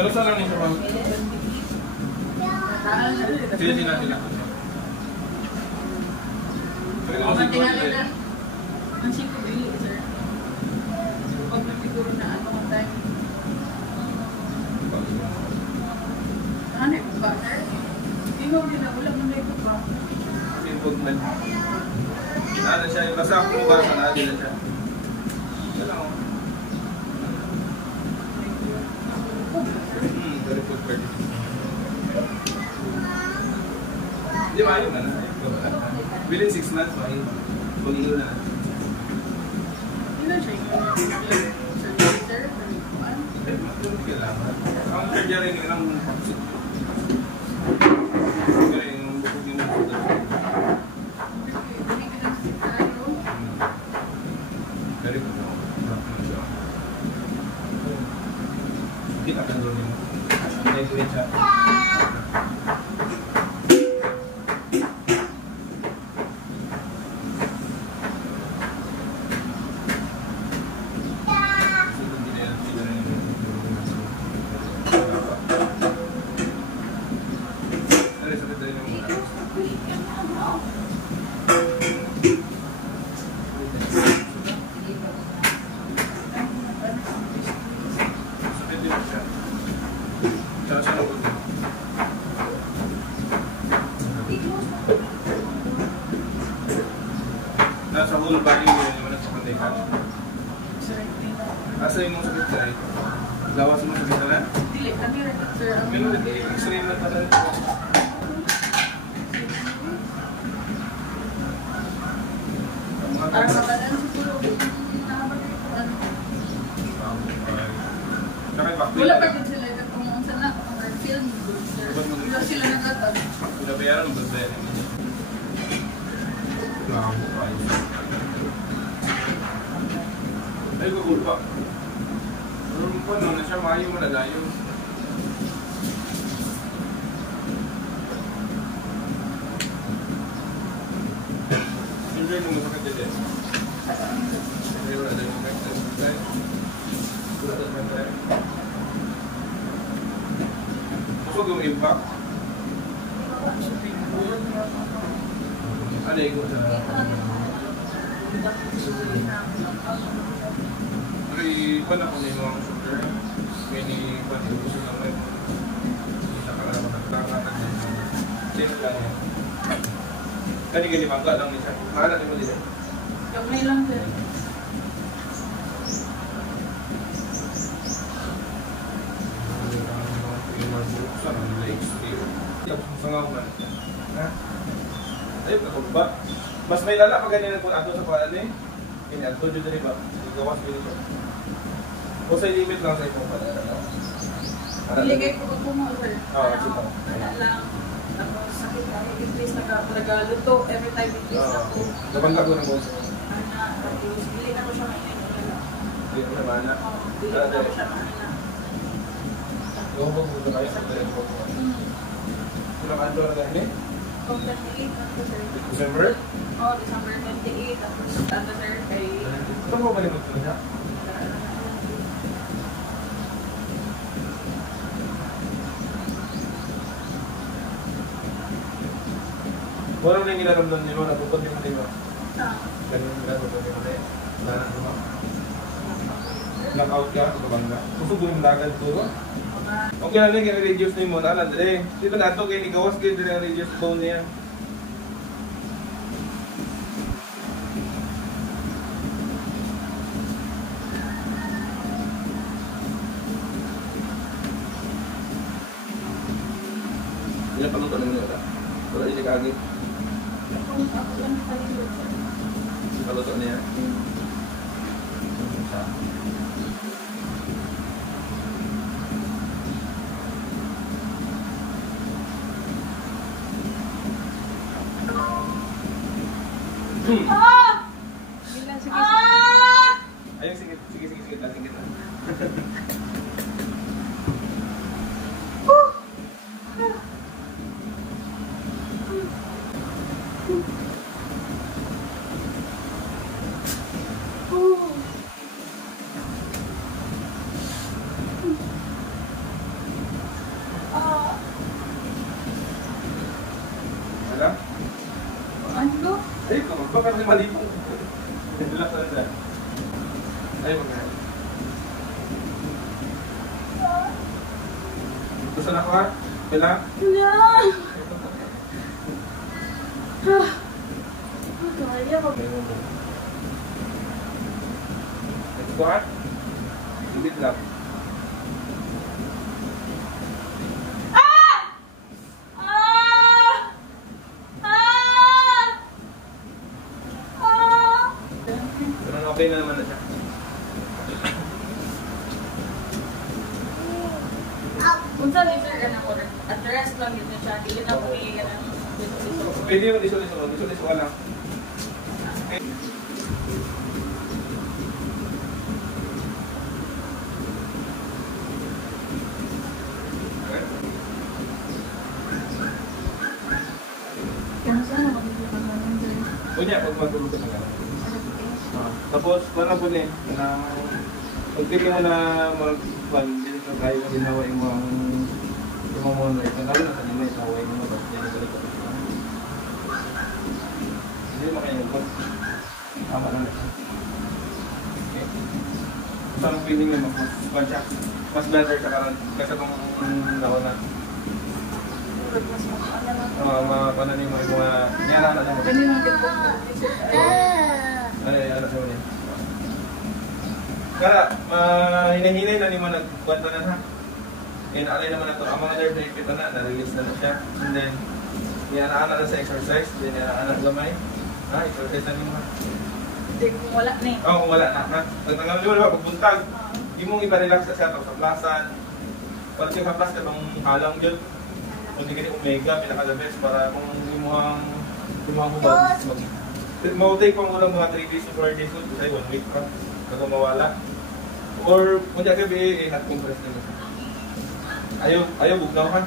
Pero saan lang niya ma'am? Sila. Ang siko bili, sir. Pag nagsiguro na ano ang time. Ano yung ba, sir? Ikaw din na, wala mo na ito ba? Improvement. Ano siya, basta ako mabasa na nila siya. Ito lang ako. Very good for this. Hindi ba ayaw na na? Within 6 months, mag-ilo na. Ilan siya yung sir? Hindi kailangan. Ang surgery nyo lang pagsit. Kaya yung bukog yung nagsudat. Very good. Hindi ka kandun yun. Nag-wait siya. Nasa whole body mo yun naman nagsakantay ka. Asa yung mong sakit ka rin? Gawas mo sakit na lang? Dili, kami rin, sir. Ganun, extreme na pala. Para makalaan siguro. Wala pa din sila ito kung saan na kung film good, sir. Wala sila nagatag. Wala bayaran ng babae. Ay, kukulpa. Pero po, no, na siya mayo, malalayo. Enjoy mo masakit din. Ay, wala din yung back. Wala din yung back. Gusto yung impact? Ano yung sa... Ay, iba na kung may mga shooter. May iba na gusto naman. Kita ka lang magkakaroon ng same lang yan. Kani-gani mangga lang niya. Mahalaki mo din eh. Kamay lang, sir. Saan ang legs? Sangaw man. Ha? Ayun, kakulba. Mas may lala pag ganyan kung ato sa paan eh. Kanya, ato dyan din ba? Gawas ko dito. O sa limit lang sa ipong pala. Iligay ko po mo, sir. Oo, sige. Wala lang. Tapos sakit na. At-least nagaluto. Every time at-least ako. Nabanta ko ng boso. Tapos hindi na ko siya mainit. Hindi ko naman na. Hindi na ko siya mainit. Gawin po kung tayo sa talagang po. Ilang anto na dahil eh? Kung 28 ako, sir. December? Oo, December 28. Tapos ano, sir, kay... Ito mo ba limot ko niya? Walang na yung ginaramdaman niyo, natupad yung mga ganun ginatupad yung mga knockout ka, kabangga. Kusog yung lagan turo. Okay na lang, i-reduce na yung muna. Andre, dito na ito, kaya ikawas kayo din ang reduce bone niya. Hindi na paluto naman yun. Wala hindi kagit. Paluto niya. Ayun, sige lang, sige lang. ko. Baka kasi mali po. Relax na dyan. Ay, magkaya. Gusto na ko ha? Bila? Wala! Kaya ko. Let's go ha? Ibig lang. Okay na naman na siya. Kung saan sir ka na order, address lang yun na siya, hindi na pumili ka na. Pwede yung liso-liso ka lang. Okay. Kung saan ako dito ka naman sir? Kunya, pag matulog ka na lang. Tapos, para po din, pag-pili mo na mag-plan, dito tayo na ginawa yung mga mga ito. Lalo na kanina, itaway mo na ba? Yan ang balik ko. Hindi mo kayo nagpag. Tama lang na siya. Okay. So, ang feeling nyo, mag-plan siya. Mas better siya karon kasi kung naon na. Mga ni mga nyara na siya. Kanina din po. Ay, ano siya niya. Kaya, hinahinay na ni mo nagkwento na ha. Inaalay naman na ito. Ang mga nerve na ipito na-release na siya. And then, iana-ana na sa exercise. Then, iana-ana lamay. Exercise na ni mo ha. Hindi, kung wala na eh. Oo, kung wala na. Pagtangal mo na pagbuntag. Hindi mong ipa-relax sa siya sa plasan. Parang siya ka-plus ka itong halang dyan. Kung hindi ka ni Omega, pinaka-the best para kung yung mga hubad. Mau-take pang ulang mga 3 days to 4 days old, kasi 1 week ka, bago mawala. Or, kung di ka hot compress nila. Ayaw bugnaw ka.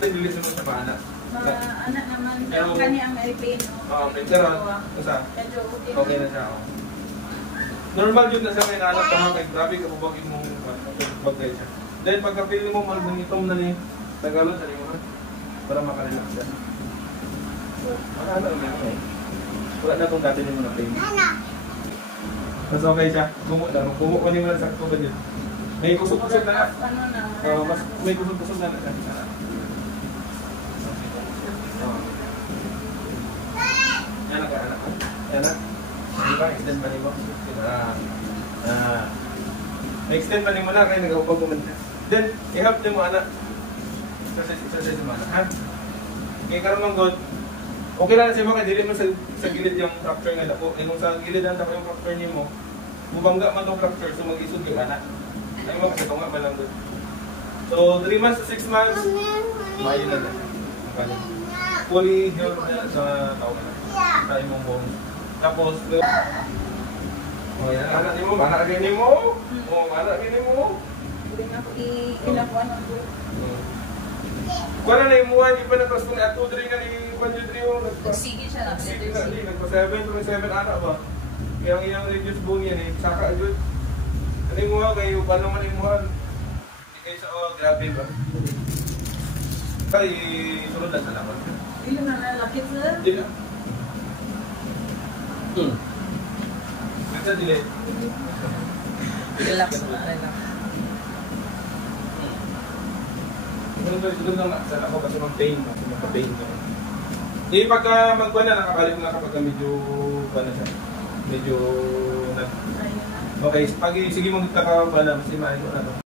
Lilis naman sa paana. Mga anak naman, pero kani ang airplane. Pero, kasi, okay na siya. Normal yun na siya may naanak pa kay grabe ka bubagin mo bagay siya. Then, pagka-feel mo, malbunitom na ni Tagalog sa lima, para makarelax siya. Ano na wala na itong dati mo na pain. Mas okay siya. Kumo na. Kumo ko niyo lang sakto ba yun. May kusog-kusog na. Ano na? Mas may kusog-kusog na siya. Yan ang kaanak. Yan na. Di ba? Extend pa niyo mo. Extend pa niyo mo na kaya nag-upag mo siya. Then, i-help niyo mo anak. Exercise mo anak. Ha? Kaya karoon ng good. Okay lang siya mga dili mo sa gilid yung fracture nga dako. Kung sa gilid ang dako yung fracture niyo mo, bubangga man tong fracture so mag-isod kay anak. Ay mo kasi tunga man lang doon. So 3 months to 6 months, maayo na lang. Fully healed na sa tao na. Sa imong bones. Tapos, yan, anak ni mo, anak ni mo. Anak ni mo. Hindi nga po inakuha ng po. Wala na yung muha, di pa nagpas kung ato diri nga ni Juan Judrio. Nagsige siya lang. Sige na, nagpa-7 anak ba? Kaya ang iyang reduced bone yan eh, saka agad. Ano yung muha kayo, paano man yung muha? Hindi kayo sa grabe ba? Kaya sunod lang sa laman. Hindi na lalakit sir. Hindi na. Minsan dili. Relax na, relax. Sunod lang sa ako kasi mag-pain mo. Mag-pain ko. Di pagka magkuha na, nakakalit na kapag medyo na siya. Medyo okay, pag sige mo magkakabala, mas imahin mo na ito.